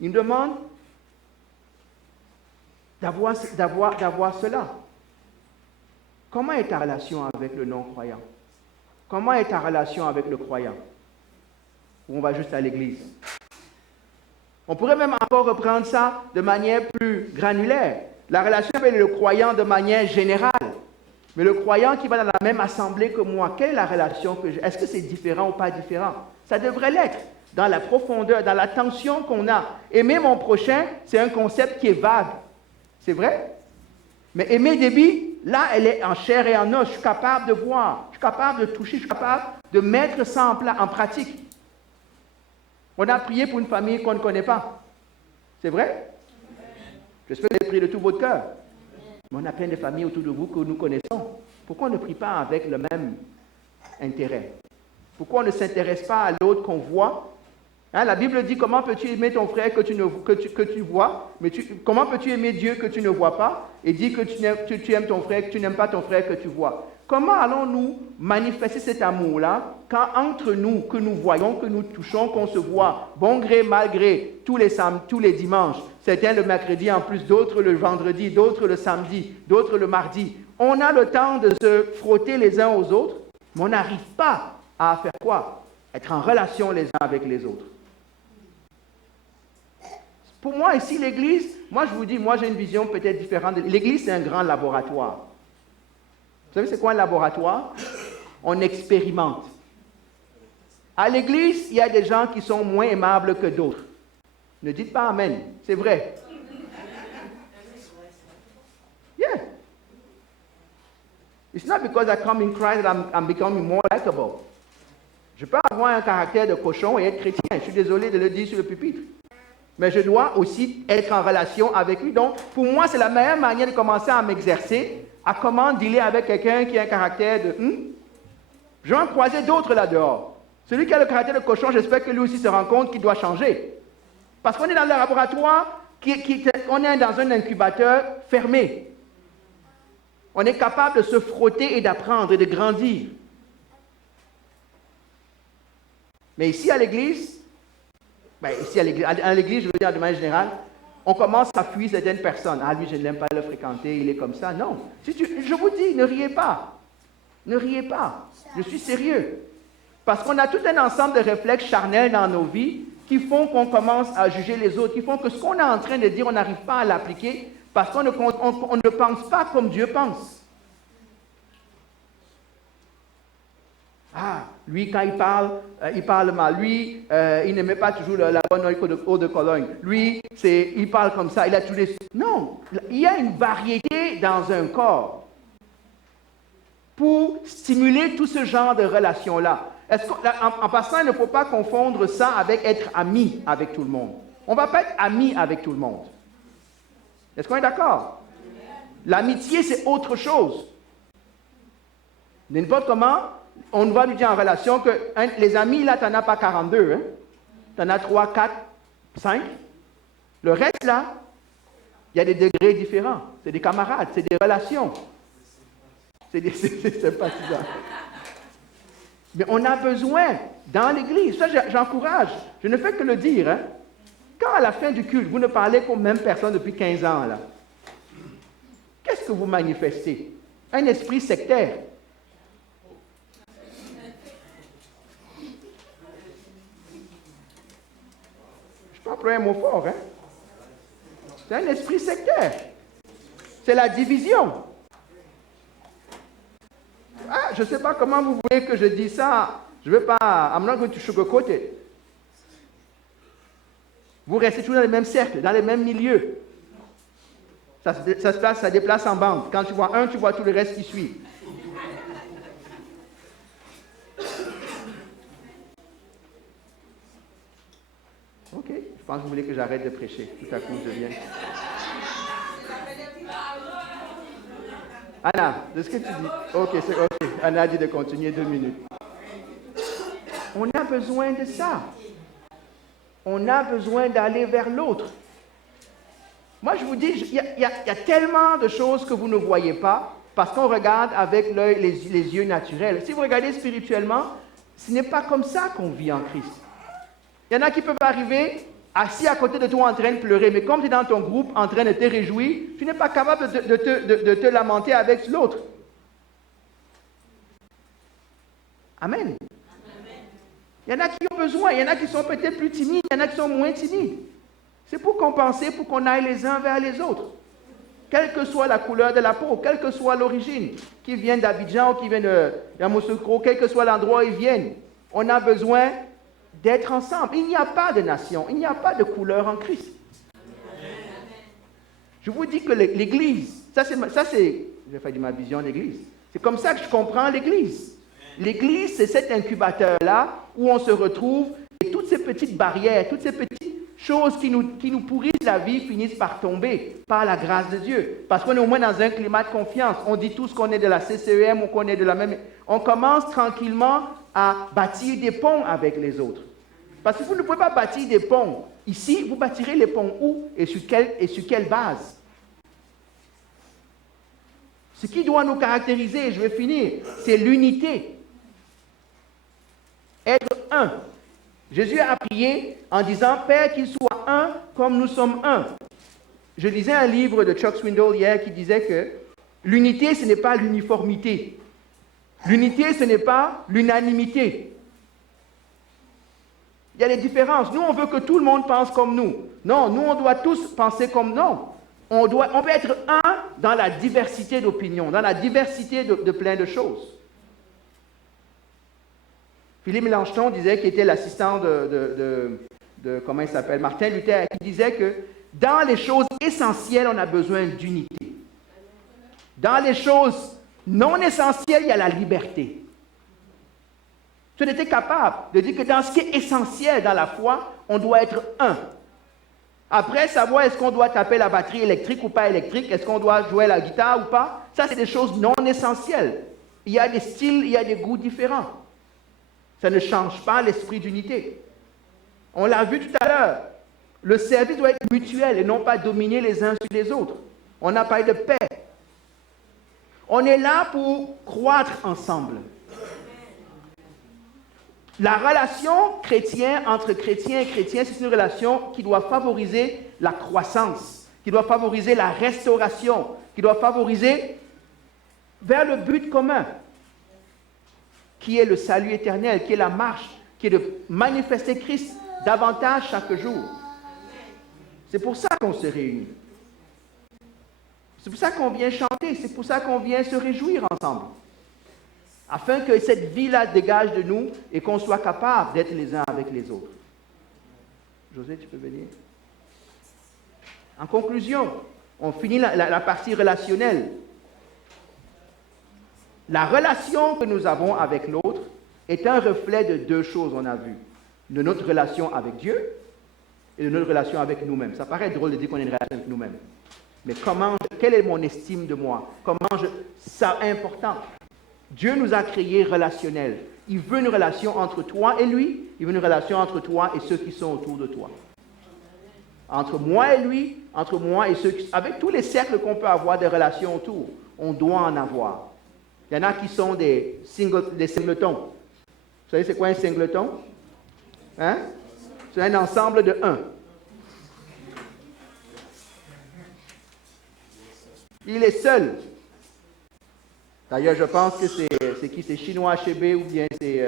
Il me demande d'avoir cela. Comment est ta relation avec le non-croyant? Comment est ta relation avec le croyant? Ou on va juste à l'église? On pourrait même encore reprendre ça de manière plus granulaire. La relation avec le croyant de manière générale. Mais le croyant qui va dans la même assemblée que moi, quelle est la relation que j'ai? Est-ce que c'est différent ou pas différent? Ça devrait l'être, dans la profondeur, dans la tension qu'on a. Aimer mon prochain, c'est un concept qui est vague. C'est vrai? Mais aimer Déby, là, elle est en chair et en os. Je suis capable de voir, je suis capable de toucher, je suis capable de mettre ça en pratique. On a prié pour une famille qu'on ne connaît pas. C'est vrai? J'espère que vous avez prié de tout votre cœur. Mais on a plein de familles autour de vous que nous connaissons. Pourquoi on ne prie pas avec le même intérêt? Pourquoi on ne s'intéresse pas à l'autre qu'on voit? Hein, la Bible dit, comment peux-tu aimer ton frère que tu vois, mais comment peux-tu aimer Dieu que tu ne vois pas, et dit que tu aimes ton frère, que tu n'aimes pas ton frère que tu vois. Comment allons-nous manifester cet amour-là quand entre nous, que nous voyons, que nous touchons, qu'on se voit, bon gré, mal gré, tous les dimanches, certains le mercredi en plus, d'autres le vendredi, d'autres le samedi, d'autres le mardi. On a le temps de se frotter les uns aux autres, mais on n'arrive pas à faire quoi? Être en relation les uns avec les autres. Pour moi, ici, l'Église, moi je vous dis, moi j'ai une vision peut-être différente. L'Église, c'est un grand laboratoire. Vous savez, c'est quoi un laboratoire? On expérimente. À l'Église, il y a des gens qui sont moins aimables que d'autres. Ne dites pas Amen, c'est vrai. Yeah. It's not because I come in Christ that I'm becoming more likable. Je peux avoir un caractère de cochon et être chrétien. Je suis désolé de le dire sur le pupitre. Mais je dois aussi être en relation avec lui. Donc, pour moi, c'est la meilleure manière de commencer à m'exercer, à comment dealer avec quelqu'un qui a un caractère de Je vais en croiser d'autres là-dehors. Celui qui a le caractère de cochon, j'espère que lui aussi se rend compte qu'il doit changer. Parce qu'on est dans le laboratoire, on est dans un incubateur fermé. On est capable de se frotter et d'apprendre et de grandir. Mais ici à l'église, à l'église, je veux dire de manière générale, on commence à fuir certaines personnes. Ah, lui, je ne l'aime pas le fréquenter, il est comme ça. Non. Je vous dis, ne riez pas. Ne riez pas. Je suis sérieux. Parce qu'on a tout un ensemble de réflexes charnels dans nos vies qui font qu'on commence à juger les autres, qui font que ce qu'on est en train de dire, on n'arrive pas à l'appliquer parce qu'on ne pense pas comme Dieu pense. Ah, lui, quand il parle mal. Lui, il ne met pas toujours la bonne eau de Cologne. Lui, il parle comme ça, il a tous les... Non, il y a une variété dans un corps pour stimuler tout ce genre de relations-là. En passant, il ne faut pas confondre ça avec être ami avec tout le monde. On ne va pas être ami avec tout le monde. Est-ce qu'on est d'accord? L'amitié, c'est autre chose. N'importe comment, on va lui dire en relation que les amis, là, tu n'en as pas 42. Hein? Tu en as 3, 4, 5. Le reste, là, il y a des degrés différents. C'est des camarades, c'est des relations. C'est pas ça. Mais on a besoin, dans l'Église, ça j'encourage, je ne fais que le dire, hein? Quand à la fin du culte, vous ne parlez qu'aux mêmes personnes depuis 15 ans, là, qu'est-ce que vous manifestez? Un esprit sectaire. Je peux employer un mot fort, hein? C'est un esprit sectaire. C'est la division. Ah, je ne sais pas comment vous voulez que je dise ça. Je ne veux pas... I'm not going to sugarcoat it. Vous restez toujours dans les mêmes cercles, dans les mêmes milieux. Ça déplace en bande. Quand tu vois un, tu vois tout le reste qui suit. OK. Je pense que vous voulez que j'arrête de prêcher. Tout à coup, je viens. Anna, de ce que tu dis. OK, c'est OK. Anna dit de continuer 2 minutes. On a besoin de ça. On a besoin d'aller vers l'autre. Moi, je vous dis, il y a tellement de choses que vous ne voyez pas parce qu'on regarde avec l'œil, les yeux naturels. Si vous regardez spirituellement, ce n'est pas comme ça qu'on vit en Christ. Il y en a qui peuvent arriver assis à côté de toi en train de pleurer, mais comme tu es dans ton groupe en train de te réjouir, tu n'es pas capable de te lamenter avec l'autre. Amen. Il y en a qui ont besoin, il y en a qui sont peut-être plus timides, il y en a qui sont moins timides. C'est pour compenser, pour qu'on aille les uns vers les autres. Quelle que soit la couleur de la peau, quelle que soit l'origine, qu'ils viennent d'Abidjan ou qu'ils viennent de Yamoussoukro, quel que soit l'endroit où ils viennent, on a besoin d'être ensemble. Il n'y a pas de nation, il n'y a pas de couleur en Christ. Je vous dis que l'Église, ça c'est, je vais faire de ma vision d'Église. C'est comme ça que je comprends l'Église. L'Église, c'est cet incubateur-là où on se retrouve et toutes ces petites barrières, toutes ces petites choses qui nous pourrissent la vie finissent par tomber par la grâce de Dieu. Parce qu'on est au moins dans un climat de confiance. On dit tous qu'on est de la CCEM ou qu'on est de la même... On commence tranquillement à bâtir des ponts avec les autres. Parce que vous ne pouvez pas bâtir des ponts. Ici, vous bâtirez les ponts où et sur quelle base? Ce qui doit nous caractériser, je vais finir, c'est l'unité. Être un. Jésus a prié en disant « Père, qu'il soit un comme nous sommes un ». Je lisais un livre de Chuck Swindoll hier qui disait que l'unité, ce n'est pas l'uniformité. L'unité, ce n'est pas l'unanimité. Il y a des différences. Nous, on veut que tout le monde pense comme nous. Non, nous, on doit tous penser comme nous. On peut être un dans la diversité d'opinions, dans la diversité de plein de choses. Philippe Mélenchon disait, qui était l'assistant de comment il s'appelle, Martin Luther, qui disait que dans les choses essentielles, on a besoin d'unité. Dans les choses non essentielles, il y a la liberté. Tu étais capable de dire que dans ce qui est essentiel dans la foi, on doit être un. Après, savoir est-ce qu'on doit taper la batterie électrique ou pas électrique, est-ce qu'on doit jouer la guitare ou pas, ça c'est des choses non essentielles. Il y a des styles, il y a des goûts différents. Ça ne change pas l'esprit d'unité. On l'a vu tout à l'heure. Le service doit être mutuel et non pas dominer les uns sur les autres. On a parlé de paix. On est là pour croître ensemble. La relation chrétienne entre chrétiens et chrétiens, c'est une relation qui doit favoriser la croissance, qui doit favoriser la restauration, qui doit favoriser vers le but commun, qui est le salut éternel, qui est la marche, qui est de manifester Christ davantage chaque jour. C'est pour ça qu'on se réunit. C'est pour ça qu'on vient chanter, c'est pour ça qu'on vient se réjouir ensemble. Afin que cette vie-là dégage de nous et qu'on soit capable d'être les uns avec les autres. José, tu peux venir. En conclusion, on finit la partie relationnelle. La relation que nous avons avec l'autre est un reflet de deux choses, on a vu. De notre relation avec Dieu et de notre relation avec nous-mêmes. Ça paraît drôle de dire qu'on a une relation avec nous-mêmes. Mais quelle est mon estime de moi? Ça est important. Dieu nous a créés relationnels. Il veut une relation entre toi et lui. Il veut une relation entre toi et ceux qui sont autour de toi. Entre moi et lui, entre moi et ceux qui... Avec tous les cercles qu'on peut avoir des relations autour, on doit en avoir. Il y en a qui sont des singletons. Vous savez c'est quoi un singleton? Hein? C'est un ensemble de un. Il est seul. D'ailleurs, je pense que c'est qui? C'est Chinua Achebe ou bien c'est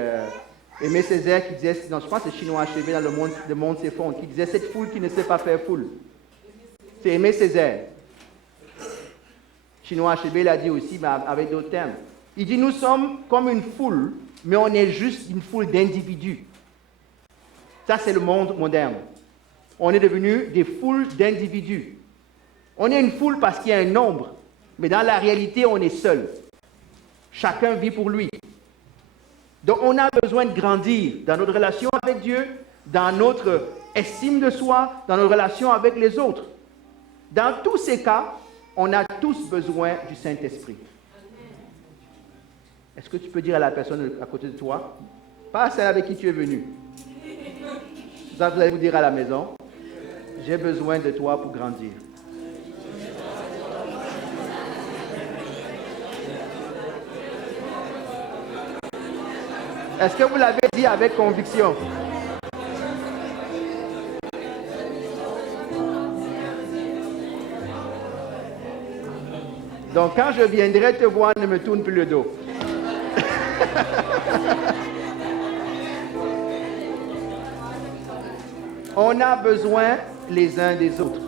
Aimé Césaire qui disait, non, je pense que c'est Chinua Achebe dans Le Monde s'effondre, qui disait cette foule qui ne sait pas faire foule. C'est Aimé Césaire. Chinua Achebe l'a dit aussi, mais avec d'autres termes. Il dit, nous sommes comme une foule, mais on est juste une foule d'individus. Ça, c'est le monde moderne. On est devenu des foules d'individus. On est une foule parce qu'il y a un nombre, mais dans la réalité, on est seul. Chacun vit pour lui. Donc, on a besoin de grandir dans notre relation avec Dieu, dans notre estime de soi, dans nos relations avec les autres. Dans tous ces cas, on a tous besoin du Saint-Esprit. Est-ce que tu peux dire à la personne à côté de toi, pas celle avec qui tu es venu, ça vous allez vous dire à la maison, j'ai besoin de toi pour grandir. Est-ce que vous l'avez dit avec conviction? Donc quand je viendrai te voir, ne me tourne plus le dos. On a besoin les uns des autres.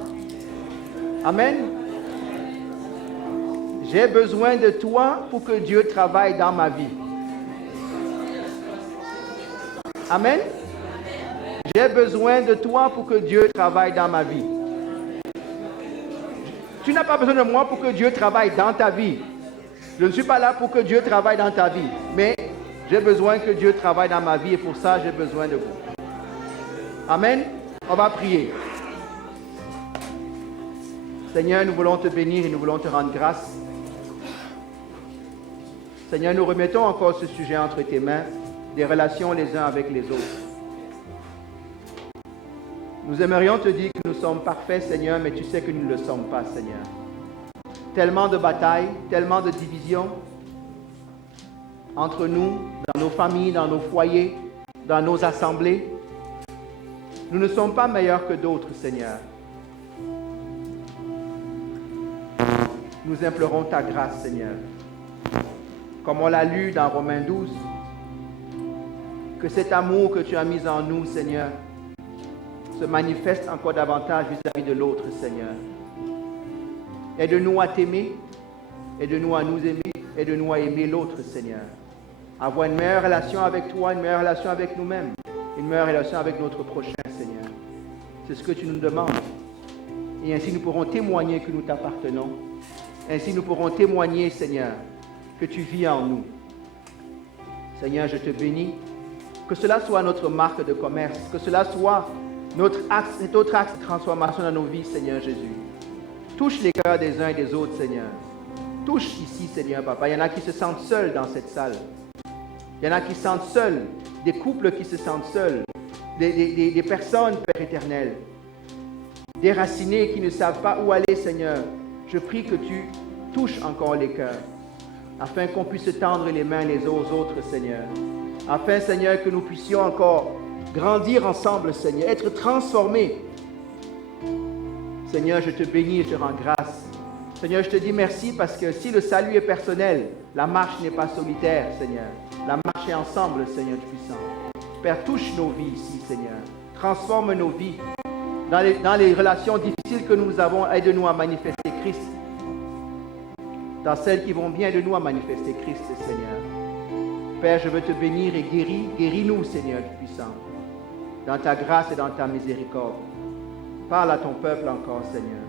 Amen. J'ai besoin de toi pour que Dieu travaille dans ma vie. Amen. J'ai besoin de toi pour que Dieu travaille dans ma vie. Tu n'as pas besoin de moi pour que Dieu travaille dans ta vie. Je ne suis pas là pour que Dieu travaille dans ta vie. Mais j'ai besoin que Dieu travaille dans ma vie et pour ça, j'ai besoin de vous. Amen. On va prier. Seigneur, nous voulons te bénir et nous voulons te rendre grâce. Seigneur, nous remettons encore ce sujet entre tes mains, des relations les uns avec les autres. Nous aimerions te dire que nous sommes parfaits, Seigneur, mais tu sais que nous ne le sommes pas, Seigneur. Tellement de batailles, tellement de divisions entre nous, dans nos familles, dans nos foyers, dans nos assemblées. Nous ne sommes pas meilleurs que d'autres, Seigneur. Nous implorons ta grâce, Seigneur. Comme on l'a lu dans Romains 12, que cet amour que tu as mis en nous, Seigneur, se manifeste encore davantage vis-à-vis de l'autre, Seigneur. Aide-nous à t'aimer, aide-nous à nous aimer, aide-nous à aimer l'autre, Seigneur. Avoir une meilleure relation avec toi, une meilleure relation avec nous-mêmes, une meilleure relation avec notre prochain, Seigneur. C'est ce que tu nous demandes. Et ainsi nous pourrons témoigner que nous t'appartenons. Ainsi nous pourrons témoigner, Seigneur, que tu vis en nous. Seigneur, je te bénis. Que cela soit notre marque de commerce, que cela soit notre axe de transformation dans nos vies, Seigneur Jésus. Touche les cœurs des uns et des autres, Seigneur. Touche ici, Seigneur, Papa. Il y en a qui se sentent seuls dans cette salle. Il y en a qui se sentent seuls, des couples qui se sentent seuls, des personnes, Père éternel, déracinés qui ne savent pas où aller, Seigneur. Je prie que tu touches encore les cœurs, afin qu'on puisse se tendre les mains les uns aux autres, Seigneur. Afin, Seigneur, que nous puissions encore grandir ensemble, Seigneur, être transformés. Seigneur, je te bénis et je te rends grâce. Seigneur, je te dis merci parce que si le salut est personnel, la marche n'est pas solitaire, Seigneur. La marche est ensemble, Seigneur puissant. Père, touche nos vies ici, Seigneur. Transforme nos vies. Dans les relations difficiles que nous avons, aide-nous à manifester Christ. Dans celles qui vont bien, aide-nous à manifester Christ, Seigneur. Père, je veux te bénir et guéris-nous, Seigneur puissant, dans ta grâce et dans ta miséricorde. Parle à ton peuple encore, Seigneur,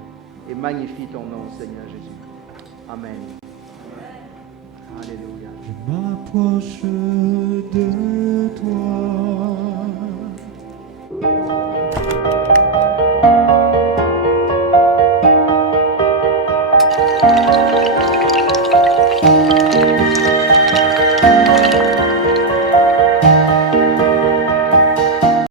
et magnifie ton nom, Seigneur Jésus. Amen. Alléluia. Je m'approche de toi.